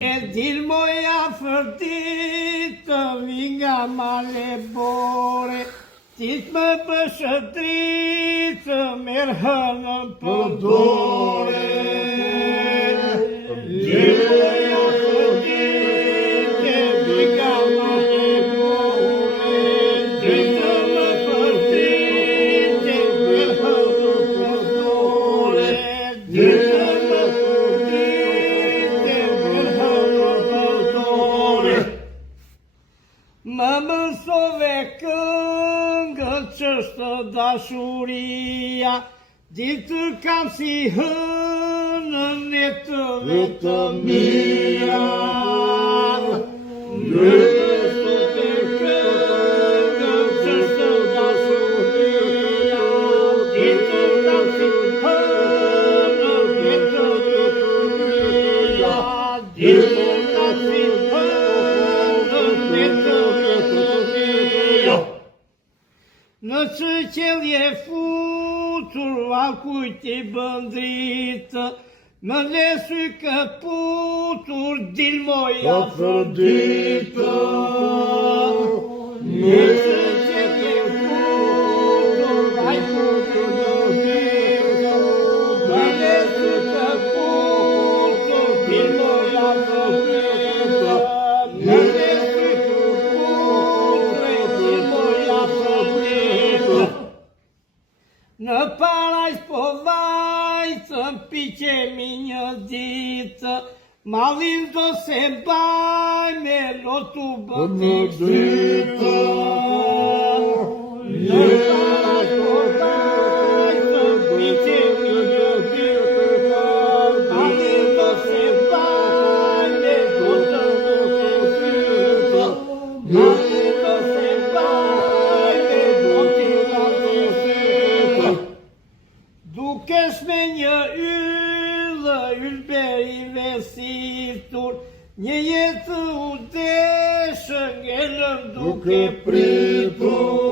E dil moja fërtitë nga male bore, ti më bëshëtritë merë hënën për dore. Dil moja fërtitë nga male bore, ti më bëshëtritë merë hënën për dore. Më mësove këngën ç'është dashuria, ditë kam si hënën e të vetëmia. Më mësove këngën ç'është dashuria, ditë kam si hënën e të vetëmia. Ditë kam si hënën e të në që qelje futur, a kujt i bëndritë, në lesy këputur, dil moja fërditë. Në që qelje futur, a kujt i bëndritë, në lesy këputur, dil moja fërditë. Në lesy këputur, dil moja fërditë. Në parajs po vajtëm piqemi një ditë, malin do se baj me lotu bëtik sytë. Në parajs po vajtëm piqemi një ditë, malin do se baj me lotu bëtik sytë. Malin do se baj me lotu bëtik sytë. Dukesh me një yllë, ylbe i vesitur, një jetë u deshë, ngelëm duke pritur.